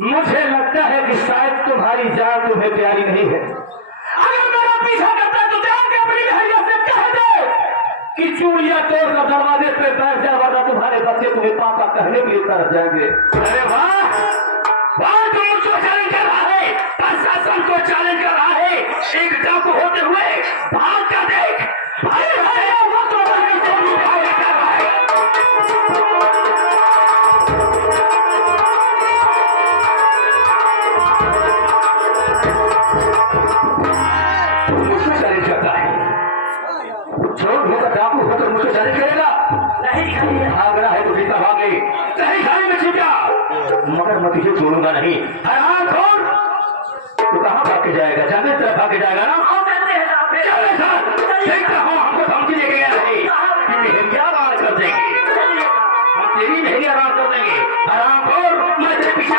मुझे लगता है कि शायद तुम्हारी जान तुम्हें प्यारी नहीं है। अगर मेरा पीछा करता है तो जाके अपनी भैया से कह दे कि चूड़ियां तोड़कर दरवाजे पे बैठ जा, वरना तुम्हारे बच्चे तुम्हें पापा कहने के लिए तरस जाएंगे। अरे वाह वाह, तुम मुझको चैलेंज कर रहा है, प्रशासन को चैलेंज कर रहा है, एक डाकू होते हुए भाग कर देख। अरे भाई वो तो कर रहा है। मुझको चैलेंज करता है, छोड़ होकर डाकू होकर मुझको चैलेंज करेगा। नहीं भाग रहा है तो सीधा भागे, कहीं गाड़ी में छिप जा, मगर मैं तुझे छोड़ूंगा नहीं। हराम खोर, तू कहाँ भाग के जाएगा? जंगल तरफ भाग के जाएगा ना? देखता हूँ, हमको धमकी देके गया है, क्या बात कर देंगे, हम तेरी नहीं आराम कर देंगे। हराम खोर, मैं तेरे पीछा।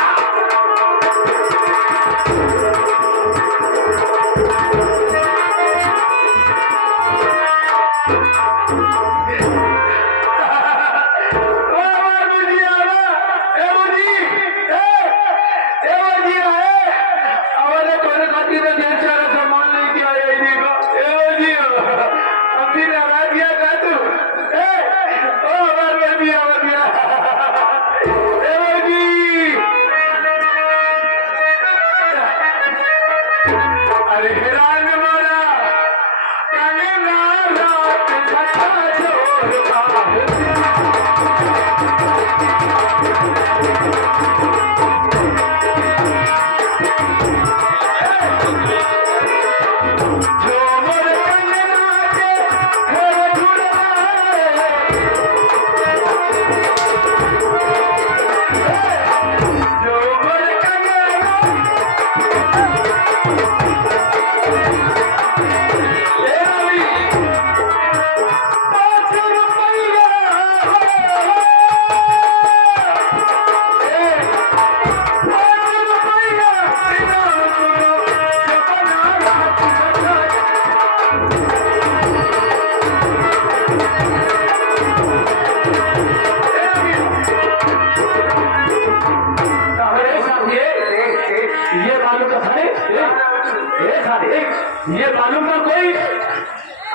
ये मालूम का कोई,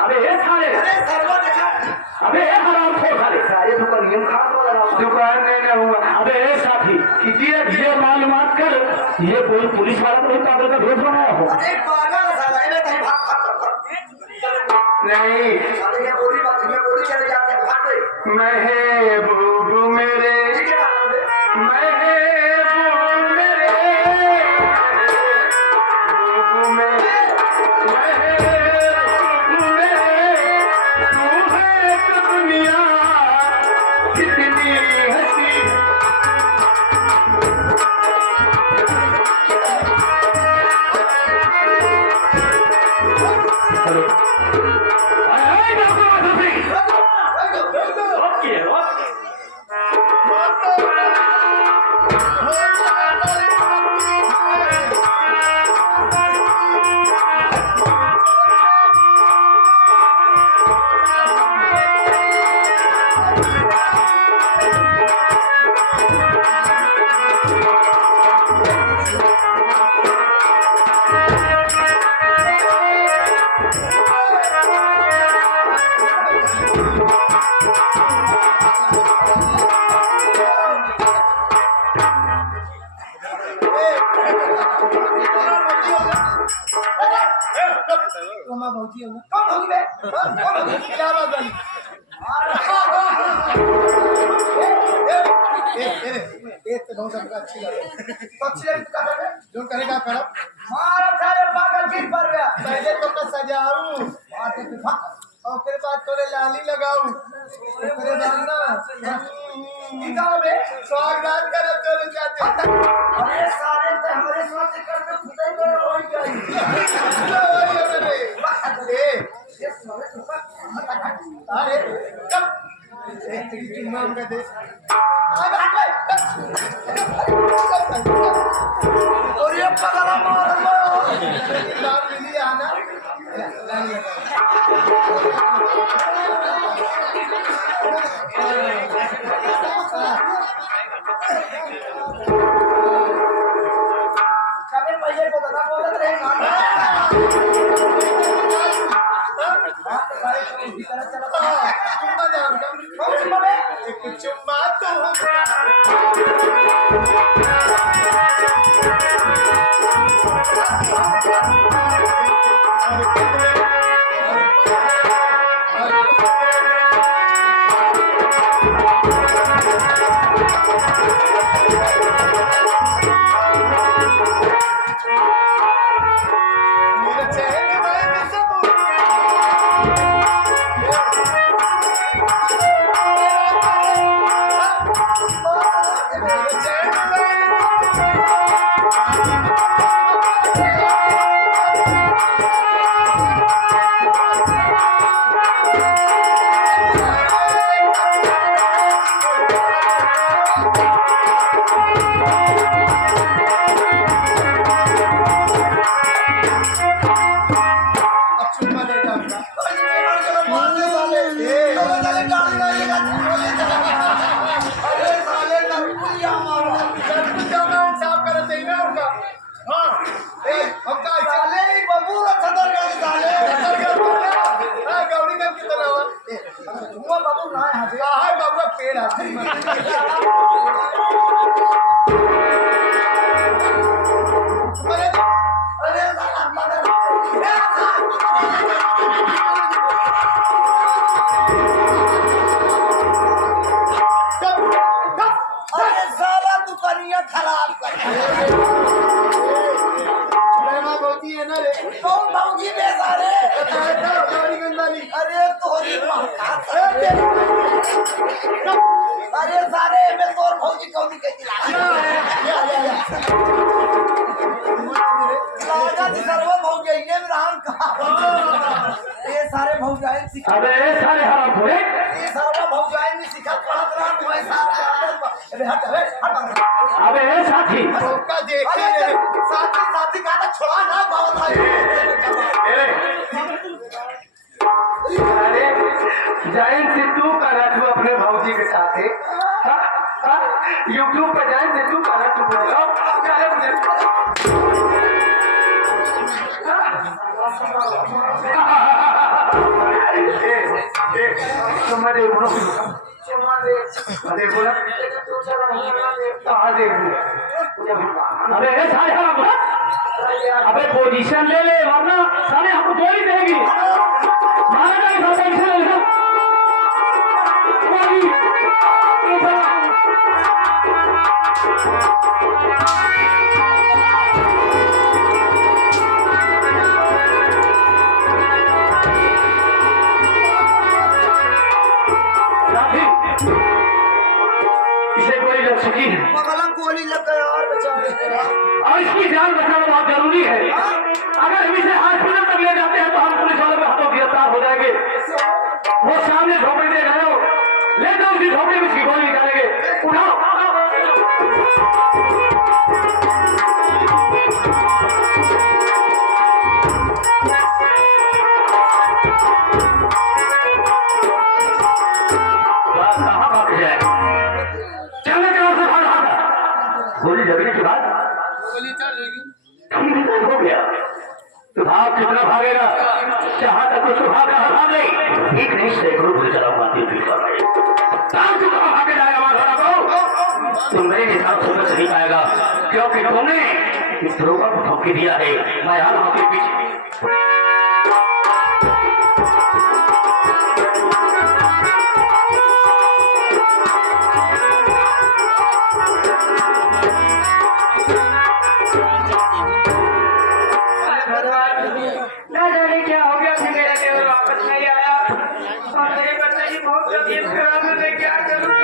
अबे ये साले, अबे ये हराम खोर साले, सारे दुकान खास वाला दुकान नहीं हुआ। अबे ये साथी, ये मालूमात कर, ये कोई पुलिस वाला तो नहीं पागल का भेष बनाया हो? नहीं, महबूब मेरे, कौन होगी बे? कौन होगी? क्या बात बनी? तो बहुत सबका अच्छी लगे, अच्छी लगी तो क्या करे? जो करेगा करो। मारा सारे पागल किस पर गया? पहले तो मैं सजाऊं, बात तो फक, और फिर बात तोरे लाली लगाऊं, तेरे बाद ना निकाल बे, स्वागत कर चले जाते। अरे सारे तो हमारे साथ करते खुदाई कर हो गई। अरे कब इमाम का दे और ये पगला मार लो मिली आना साला तू करिया खराब कर कौन भौजी बेचा रे अरे तोरी अरे सारे में तोर भौजी कौन के दिला सर्व भौजी ने राम का ये सारे भौजाएं सिखा अबे सारे हराम खोरे ये सारा भौजाएं ने सिखा पढ़त रहा कोई सारा अबे हट अबे साथी का देखे साथी साथी का छोड़ा ना बात है अरे जाइन सिद्धू का रखो अपने भौजी के साथ यूट्यूब पे जाइन सिद्धू का रखो बुझाओ तुम्हारे अबे सारे अबे पोजीशन ले ले वरना सारे हमको गोली देगी मारेगा इस पोजीशन ले ले गोली इसे गोली लग चुकी है पगला गोली लग गया और बेचारे और इसकी जान बचाना बहुत जरूरी है अगर हम इसे हॉस्पिटल तक ले जाते हैं तो हम पुलिस वालों के हाथों गिरफ्तार हो जाएंगे वो सामने झोपड़ी दे गए हो ले जाओ उसी झोपड़ी में इसकी गोली निकालेंगे उठाओ कहाँ भाग जाए चलने के बाद से भाग रहा था गोली लगने के बाद हो गया तो भाग कितना भागेगा जहां तक उसको भागा हरा नहीं एक नहीं सैकड़ों गोली चलाऊंगा भागे जाएगा मारा को तो मेरे हिसाब से बच नहीं पाएगा क्योंकि तुमने इस दरोगा को धमकी दिया है मैं आ रहा हूं पीछे ना जाने क्या हो गया कि मेरा देवर वापस नहीं आया और मेरे बच्चे की बहुत तबीयत खराब है मैं क्या करूं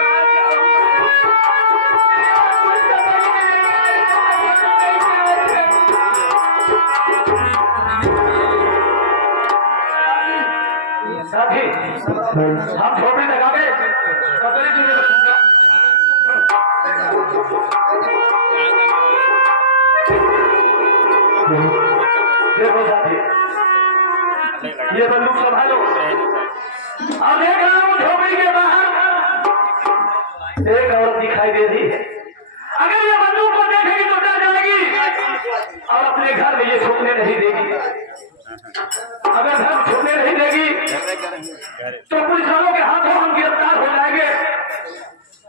साथी हम झोपड़ी लगा गए देखो साथी ये बंदूक संभालो अब देख रहा हूँ झोपड़ी के बाहर एक औरत दिखाई दे रही है अगर ये बंदूक को देखेगी तो डर जाएगी और अपने घर में ये छुपने नहीं देगी अगर घर छुपने नहीं देगी तो पुलिस वालों के हाथों हम गिरफ्तार हो जाएंगे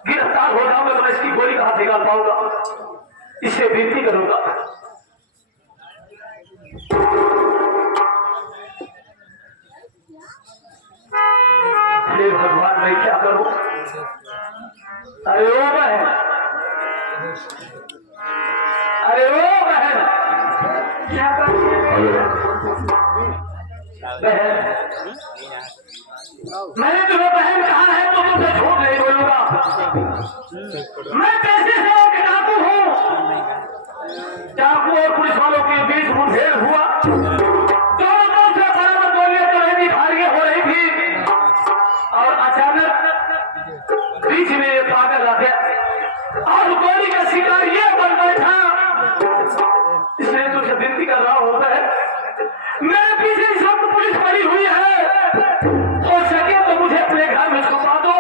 गिरफ्तार हो जाऊंगा तो मैं इसकी गोली कहां निकाल पाऊंगा इससे विनती करूंगा हे भगवान मैं क्या करूं अरे ओ बहन अरे ओ बहन क्या करूं बहन मैंने तुम्हें बहन कहा है तो तुमसे झूठ नहीं बोलूंगा मैं पैसे से एक डाकू हूं डाकू और पुलिस वालों के बीच मुठभेड़ हुआ दोनों तरफ से बराबर गोलियां चल रही थी फायरिंग हो रही थी और अचानक बीच में ये पागल आ गया और गोली का शिकार ये बन बैठा इसलिए तुझे विनती कर रहा हूं है मेरे पीछे इस वक्त पुलिस पड़ी हुई है हो सके तो मुझे अपने घर में छुपा दो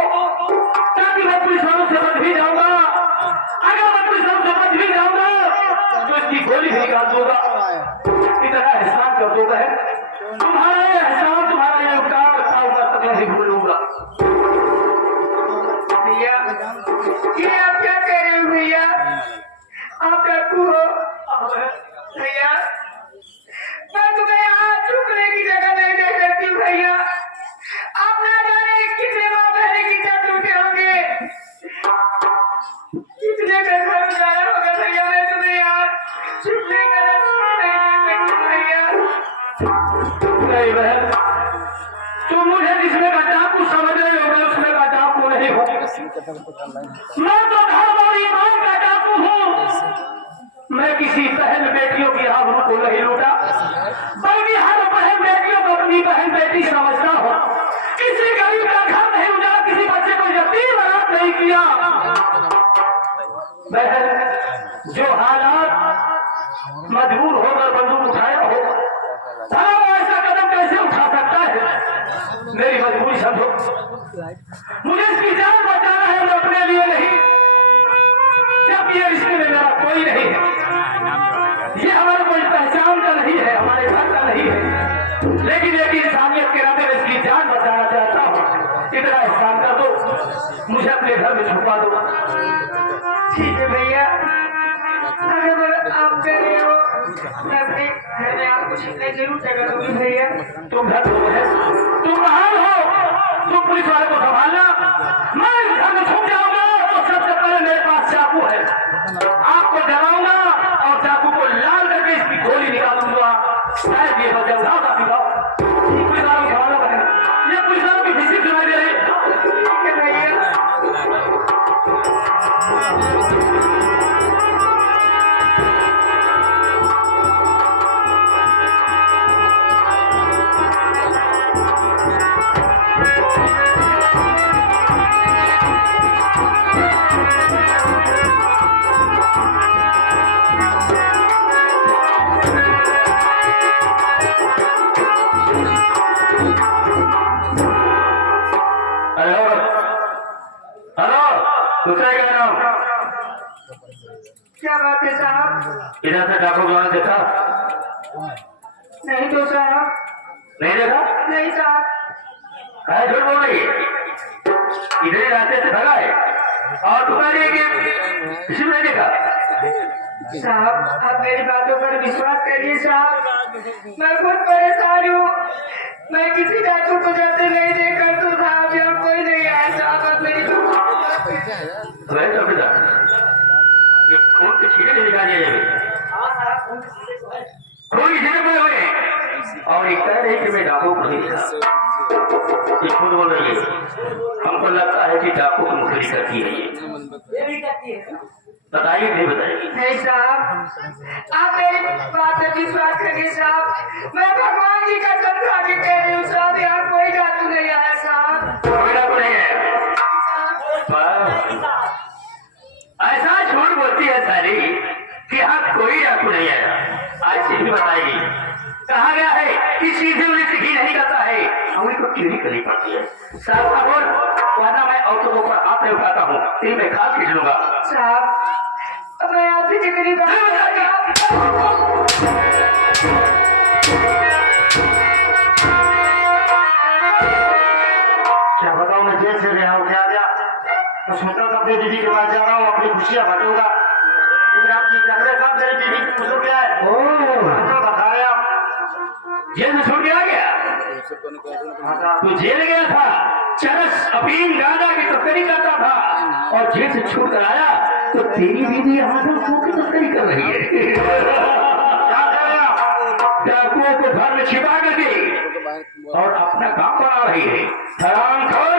ताकि मैं पुलिस वालों से बच भी जाऊंगा अगर मैं पुलिस वालों से बच भी जाऊंगा तो इसकी गोली भी निकाल दूंगा इतना एहसान कर दूंगा है तुम्हारा ये एहसान तुम्हारा ये उपकार तक नहीं भूलूंगा भैया ये आप क्या कह रहे हो भैया? आप डाकू हो भैया? मैं तुम्हें यहाँ छुपने की जगह नहीं दे सकती भैया। आप ना जाने कितने माँ बहने की छत लूटे होंगे, कितने का घर उजाड़ा होगा भैया। मैं तुम्हें यहाँ छुपने का रास्ता नहीं दे सकती भैया। नहीं बहन, तुम मुझे जिसमें का डाकू समझ रहे हो, मैं उसमें का डाकू नहीं हूँ। मैं तो धर्म और ईमान का डाकू हूँ। मैं किसी बहन बेटियों की आबरू को नहीं लूटा, बल्कि हर बहन बेटियों को अपनी बहन बेटी समझता हूँ। किसी गरीब का घर नहीं उजाड़ा, किसी बच्चे को यतीम अनाथ नहीं किया। बहन, जो हालात मजबूर होकर बंदूक उठाया हो, भला वो ऐसा कदम कैसे उठा सकता है? मेरी मजबूरी समझो, मुझे इसकी जान बचाना है, मैं अपने लिए नहीं। जब ये रिश्ते में मेरा कोई नहीं है, ये हमारे कोई पहचान का नहीं है, हमारे घर का नहीं है, लेकिन एक इंसानियत के नाते में इसकी जान बचाना चाहता हूँ। इतना एहसान कर दो, मुझे अपने घर में छुपा दो। ठीक है भैया, अगर आप कह रहे हो मैं अपने घर में आपको छिपने जरूर जगह दूंगी भैया। तुम घर लोग है, तुम महान हो, तुम पुलिस वाले को संभालना। मैं इस घर में छुप जाऊंगा तो सबसे पहले मेरे पास चाकू है, आपको डराऊंगा और चाकू को लाल करके इसकी गोली निकाल दूंगा। शायद ये बचा उठाओ काफी लाओ। पुलिस वालों को संभालना पड़ेगा, ये पुलिस वालों की विजिट सुनाई दे रही है। ठीक है भैया। दूसरा क्या नाम? क्या बात है साहब? इधर से डाकू कौन देखा? नहीं तो साहब। नहीं देखा? नहीं साहब। कहा झूठ बोल रही है? इधर ही रास्ते से भगा है और तुम्हारे किसी ने देखा? साहब आप मेरी बातों पर विश्वास करिए साहब, मैं खुद परेशान हूँ। मैं किसी डाकू को जाते नहीं देखा तो साहब यहाँ कोई नहीं आया साहब। आप मेरी ये खून के छींटे निकालिए जाएंगे, खून की छींटे पड़े हुए हैं और एक कह रही कि मैं डाकू को नहीं देखा। ये खुद बोल रही है, हमको लगता है कि डाकू की मुखरी करती है ये। बताइए नहीं बताइए? नहीं साहब, आप मेरी बात पर विश्वास करिए साहब, मैं भगवान जी का कसम खा के कह रही हूँ साहब, यहाँ कोई डाकू नहीं आया साहब। कोई डाकू नहीं है? ऐसा झूठ बोलती है सारी कि यहाँ कोई डाकू नहीं आया। आज चीज बताएगी, कहा गया है कि सीधे उन्हें सीधी नहीं करता है, हमें तो चोरी करनी पड़ती है। साहब का बोल, वरना मैं औरतों के ऊपर हाथ नहीं उठाता हूँ, तेरी मैं खाल खींच लूंगा। साहब मैं आपसे जितनी बात क्या बताऊँ, मैं जेल से रिहा हो गया। मैं सोचा था अपनी दीदी के पास जा रहा हूँ, अपनी खुशियाँ बांटूंगा, लेकिन आपकी झगड़े साथ मेरी दीदी को छूट गया है। तो बताया जेल में छूट गया क्या? तू जेल गया था, चरस अफीम गांजा की तस्करी करता था और जेल से छूट कर आया तो तेरी दीदी यहाँ पर की तस्करी कर रही है। क्या करेगा? डाकुओं को घर में छिपा करके और अपना काम बना रही है। हरामखोर,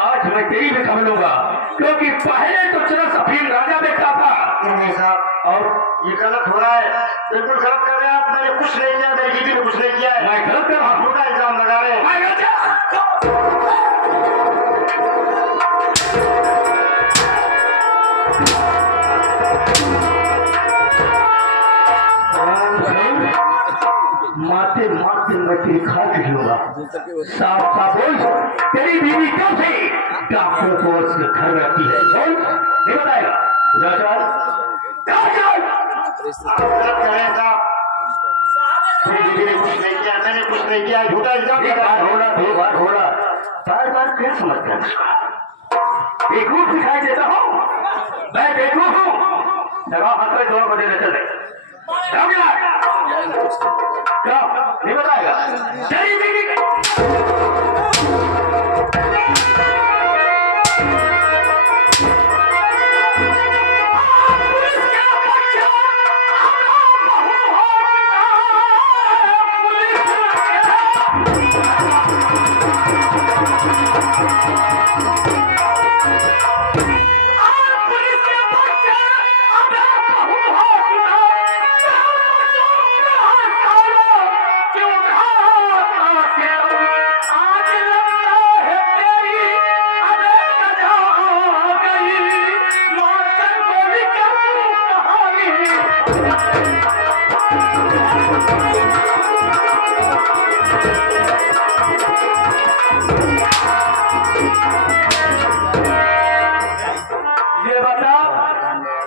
आज मैं तेरी भी खबर लूंगा, क्योंकि पहले तो चरस अफीम गांजा बेचता था। नहीं साहब, और ये गलत हो रहा है, बिल्कुल गलत कर रहे हैं आप। मैंने कुछ नहीं किया, मेरी दीदी ने कुछ नहीं किया है। मैं गलत कर रहा हूँ? झूठा इल्जाम लगा रहे हैं। माते माते मैं तेरी खा के लूंगा। साफ साफ बोल, तेरी बीवी कब से डाकुओं को उसके घर में रखती है? बोल, नहीं बताएगा? कुछ नहीं किया, मैंने कुछ नहीं किया, झूठा इल्जाम लगा। हो रहा बार बार क्या समझते हैं उसका? बेवकूफ दिखाई देता हूँ? मैं बेवकूफ हूँ? लगाओ हाथ में 2 बजे चल रहे क्या नहीं बताएगा? तेरी बीवी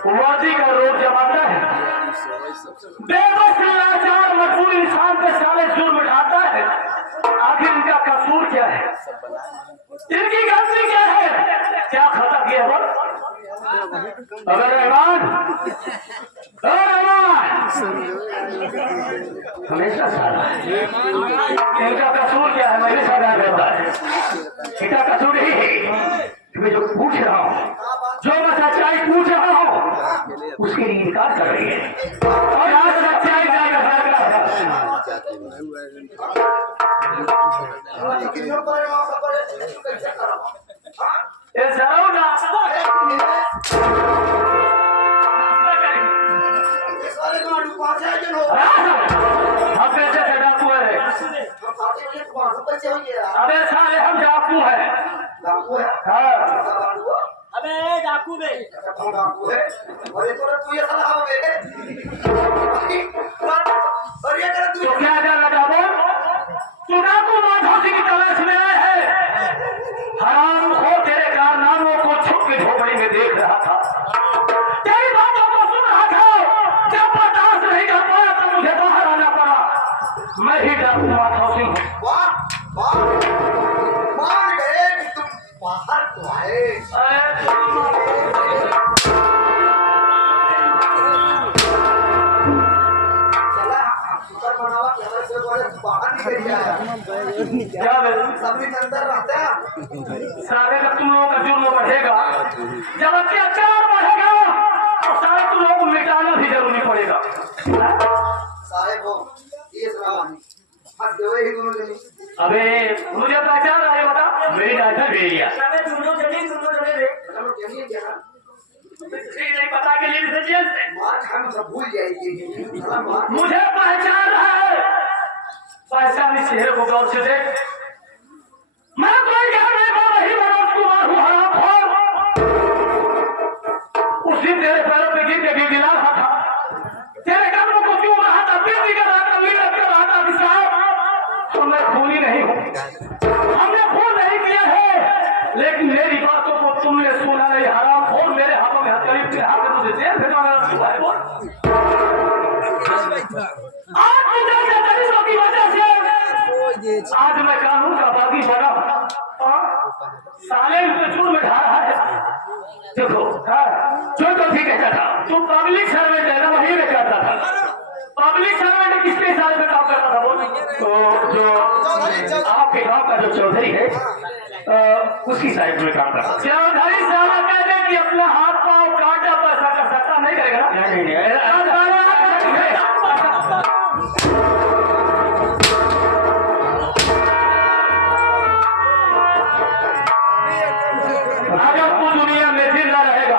वादी का रोग जमाता है, बेबस लाचार मजबूर इंसान के साले जुर्म ढाता है। आखिर इनका कसूर क्या है? इनकी गलती क्या है? क्या खता किया वो? अगर रहमान हमेशा साला इनका कसूर क्या है? मेरे साथ रहता है, इनका कसूर ही है। मैं जो पूछ रहा हूँ, जो मैं सच्चाई पूछ रहा हूँ, उसके लिए इनकार कर रही है। और आज सच्चाई का फैसला है। हम कैसे से डाकू है? अबे साले हम डाकू है। हाँ अबे डाकू बे तो क्या करना चाहते? तू डाकू माधव सिंह की तलाश में आए हैं। हराम हो तेरे कारनामों को छुप के झोपड़ी में देख रहा था, तेरी बातों को सुन रहा था। जब बर्दाश्त नहीं कर पाया तो मुझे बाहर आना पड़ा। मैं ही डाकू माधव सिंह हूँ। बाहर तो आए चला शुक्र मनावा केवल से बोले बाहर निकल जाए क्या सभी अंदर रहते हैं सारे का तुम लोगों का जुर्म बढ़ेगा। जब अत्याचार बढ़ेगा तो सारे तुम लोगों को मिटाना भी जरूरी पड़ेगा। साहेब हो ये सुनाओ हद देवे ही दोनों जनी अबे मुझे पहचान रहा है? बता मेरी डाटा भेजिया अबे दोनों जने रे चलो जनी क्या नहीं पता के लिए से मार हम सब भूल जाएगी मुझे पहचान रहा है। पहचान इस चेहरे को गौर से देख। मैं कोई घर नहीं पा रही मनोज कुमार हूँ हरामखोर। उस दिन तेरे पैरों पे गिर के गिड़गिड़ा रहा था, तेरे कदमों को चूम रहा था, बेटी कर रहा था, मिन्नत कर रहा था। विश्वास तो मैं खूनी नहीं हूँ, हमने खून नहीं किया है, लेकिन मेरी बातों को तुमने सुना नहीं। हरामखोर मेरे हाथों में हथकड़ी के हाथ में मुझे जेल भेजवाना हुआ है। आज मुझे जर्नलिस्टों की वजह से आज मैं कानून का बागी बना साले उसे चूर में ढा रहा है। देखो जो तो ठीक कहता था, तुम पब्लिक सर्वेंट है ना, वही में करता था। पब्लिक सर्वेंट किसके साल में काम करता था बोल? तो जो आपके गांव का जो चौधरी है उसकी साइड में काम करता था। चौधरी साला कहते कि अपना हाथ पाँव काटा पैसा कर सकता नहीं करेगा ना? नहीं अगर तू दुनिया में जिंदा रहेगा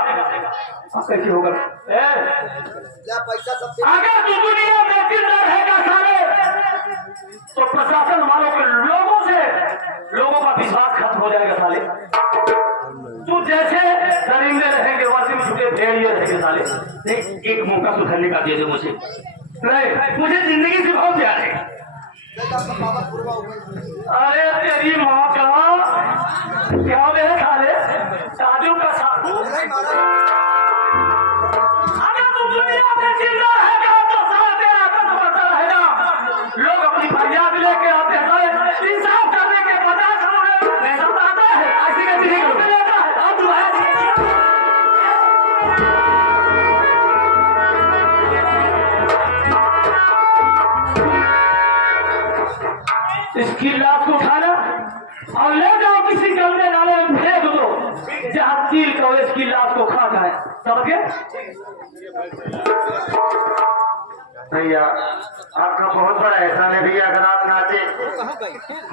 कैसे होगा? पैसा सब अगर तू दुनिया में जिंदा रहेगा साले तो प्रशासन वालों के लोगों का विश्वास खत्म हो जाएगा साले। तू जैसे दरिंदे रहेंगे वैसे छुटे भेड़िए रहेंगे साले। एक मौका सुधरने का दे दे मुझे। नहीं मुझे जिंदगी से बहुत प्यार है। अरे तेरी माँ का क्या मेरे साले साधु का साधु। अगर तू दुनिया में जिंदा रहेगा तो साला तेरा कदम बढ़ता रहेगा। लोग अपनी फरियाद लेके आते हैं, इंसाफ करने के 50 करोड़ पैसा आता है, ऐसी का लेता है। अब उसकी लाश को उठाना और ले जाओ किसी गंदे नाले में फेंक दो जहां चील कौवे की लाश को खा जाए। समझे? भैया आपका बहुत बड़ा एहसान है भैया, अगर आप ना आते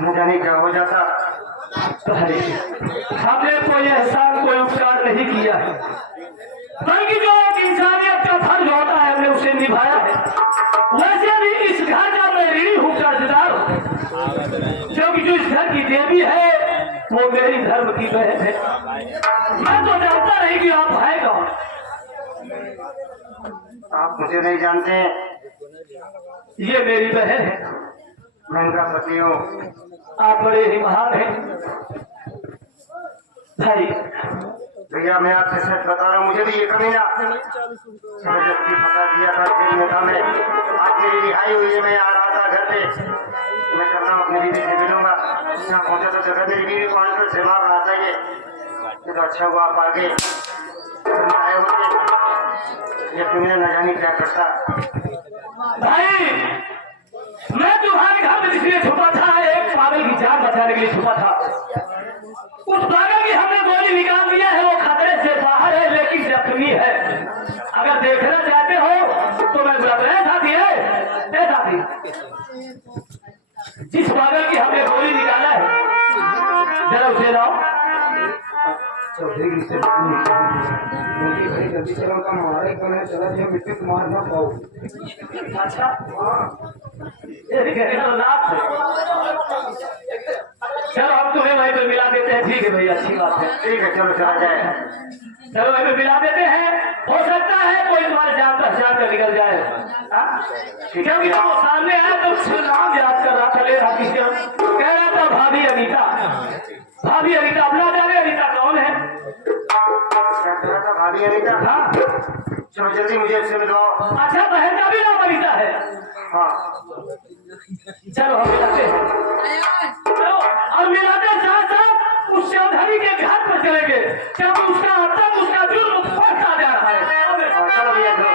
मुझे नहीं क्या हो जाता। अरे हमने कोई एहसान कोई उपकार नहीं किया है, बल्कि जो एक इंसानियत का फर्ज होता है हमने उसे निभाया है। वैसे भी इस घर का मैं ऋणी हूँ, कर्जदार हूँ, क्योंकि जो इस घर की देवी है वो मेरी धर्म की बहन है। मैं तो जानता नहीं कि आप है कौन। आप मुझे नहीं जानते, ये मेरी बहन है, मैं इनका पति हूँ। आप बड़े ही महान हैं भाई। भैया मैं आपसे सच बता रहा हूँ, मुझे भी ये कमीना जबरदस्ती फंसा दिया था जेल में था मैं। आज मेरी रिहाई हुई है, मैं आ रहा था घर पे, मैं कर रहा हूँ अपनी बीवी से मिलूंगा। यहाँ पहुंचा तो जगह मेरी बीवी को आजकल से मार रहा था। ये तो अच्छा हुआ आप आगे आए होते, ये कमीना न जाने क्या करता। भाई मैं तुम्हारे घर में इसलिए छुपा था, एक पागल की जान बचाने के लिए छुपा था। उस पागल की हमने गोली निकाल दिया है, वो खतरे से बाहर है लेकिन जख्मी है। अगर देखना चाहते हो तो मैं बुला साथी है साथी, जिस पागल की हमने गोली निकाला है जरा उसे लाओ। जल्दी चलो का हमारा ही करना चला जो मिट्टी मार ना पाओ। अच्छा चलो हम तुम्हें वहीं पर मिला देते हैं। ठीक है भैया, अच्छी बात है। ठीक है चलो चला जाए। चलो वहीं पर मिला देते हैं, हो सकता है कोई तुम्हारे जान पहचान कर निकल जाए। क्योंकि जब वो सामने आया तो उसका नाम याद कर रहा था, ले रहा किसी कह रहा था भाभी अनीता। भाभी अनीता, अपना जाने अनीता कौन है? भाभी अनीता? हाँ चलो जल्दी मुझे इससे मिलवाओ। अच्छा बहन का भी नाम अनीता है? हाँ चलो हम मिलाते हैं। चलो और मिलाते साथ साथ उस चौधरी के घर पर चलेंगे, क्योंकि उसका अब तक उसका जुर्म बढ़ता जा रहा है। चलो भैया चलो।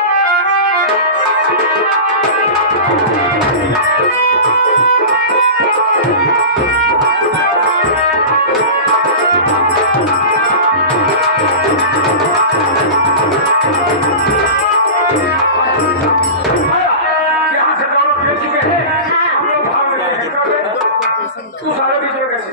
यहाँ से दोनों फिर चुके हैं, हम लोग भाग रहे हैं। तू सारे बीच में कैसे?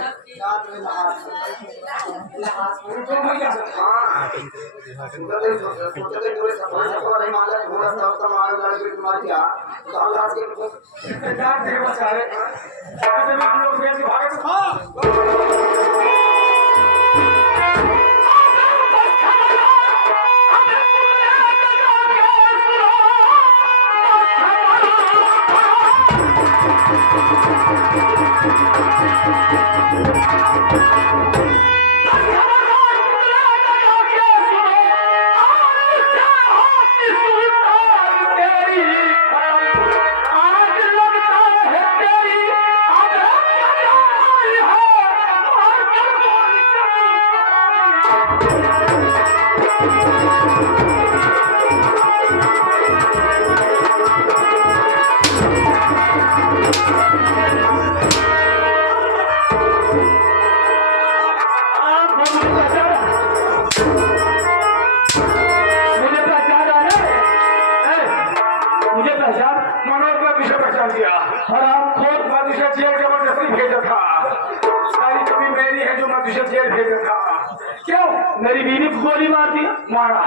मेरी बीवी को गोली मार दिया? मारा।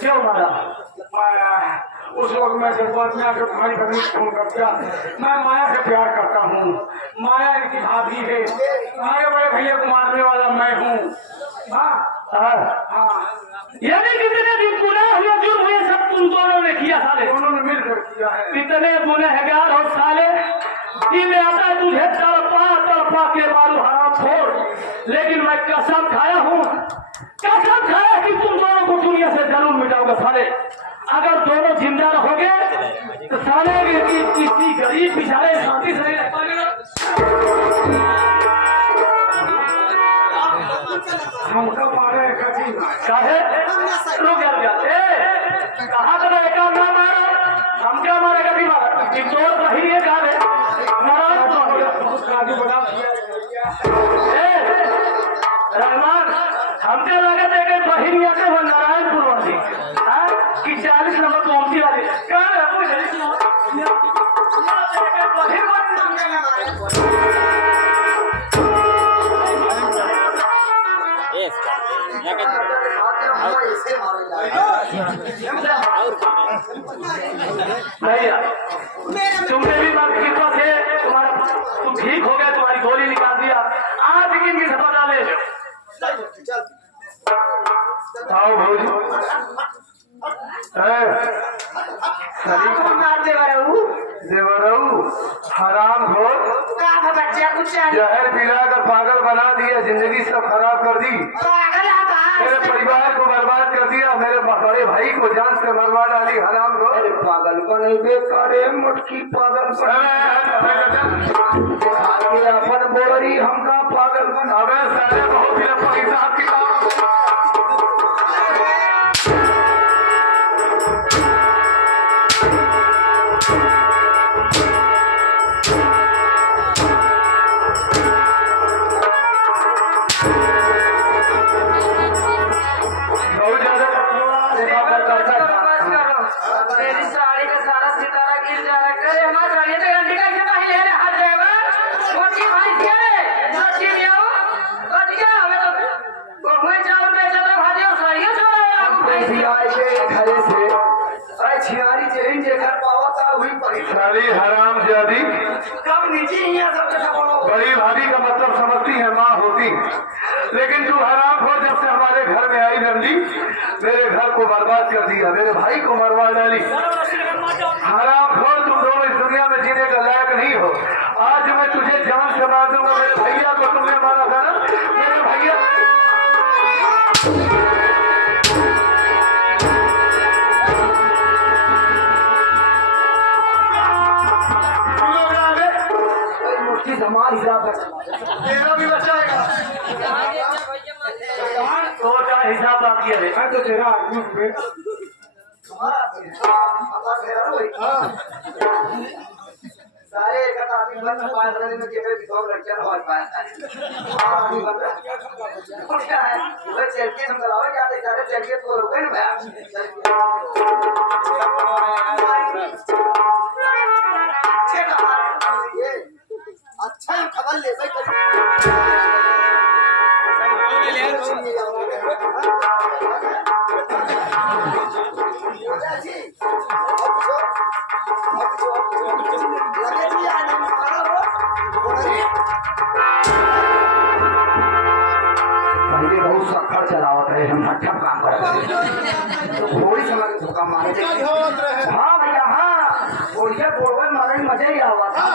क्यों मारा? उस वक्त मैं जज्बात में आकर तुम्हारी पत्नी को फोन कर दिया। मैं माया से प्यार करता हूँ, माया इनकी भाभी है, तुम्हारे बड़े भैया को मारने वाला मैं हूँ। यानी जितने भी गुनाह हुए जुर्म हुए सब तुम दोनों ने किया, साले दोनों ने मिलकर किया है। इतने गुनहगार हो साले, जी में आता है तुझे तड़पा तड़पा के मारू हरामखोर, लेकिन मैं कसम खाया हूँ, कसम खाया कि तुम दोनों को दुनिया से जरूर मिटाऊंगा साले। अगर दोनों जिंदा रहोगे तो साले किसी गरीब बिचारे शांति से नहीं रह पाएगा। हमको मारे काहे रुक गया? कहा तो एक ना मारो, हम क्या मारेगा भी मारा कि तोड़ वही ये कहा है नारायण रहमान हमके लगे थे कि बहिनिया के वो नारायणपुर वाली कि 40 नंबर पहुंची वाली कहा है भैया तुमने भी बात कृपा से तुम्हारा तुम ठीक हो गए, तुम्हारी गोली निकाल दिया। आज किनकी सफा डाले आओ भौजी देवरऊ हराम हो जहर पिलाकर पागल बना दिया, जिंदगी सब खराब कर दी, मेरे परिवार को बर्बाद कर दिया, मेरे बड़े भाई को जान से मरवा डाली। हराम हो पागल बने बेकारे मुटकी पागल अपन बोरी हमका पागल बनावे सारे बहुत ही पैसा किताब हराम जादी बड़ी भाभी का मतलब समझती है माँ होती, लेकिन तू हराम हो जब से हमारे घर में आई नंदी मेरे घर को बर्बाद कर दिया, मेरे भाई को मरवा डाली। हराम हो तुम दोनों इस दुनिया में जीने का लायक नहीं हो। आज मैं तुझे जान से मार दूंगा। मेरे भैया को तुमने मारा था ना, मेरे भैया तेरा भी बचाएगा तो क्या हिसाब बाकी है तो तेरा सारे एक आदमी बंद पास करने में केवल विधवा लड़कियां हमारे पास क्या है वो चल के हम चलावे जाते सारे चल के तो लोग हैं अच्छा खबर ले पहले बहुत सखर चलावत रहे, हम अच्छा काम कर घोड़ी समझ धोखा मारे हाँ भैया हाँ घोड़िया गोड़वन मारे में मजा ही आवा था।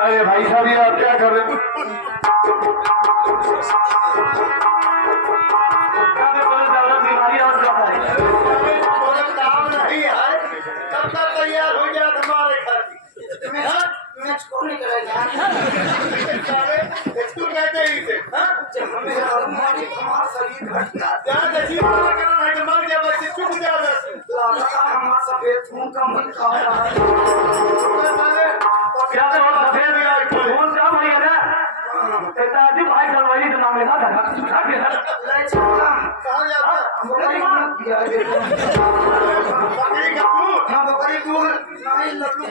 अरे भाई साहब ये आप क्या कर रहे हैं? बीमारी और तैयार हो गया तुम्हारे घर स्कूल निकलेगा स्कूल कहते ही थे हमारा शरीर घटना मर गया बच्चे चुप जा हमारा सफेद खून का मन खा रहा है। क्या सफेद खून कम हुई है ना पिताजी भाई चलवाई तो मांगे ना बकरी दूध नहीं लड्डू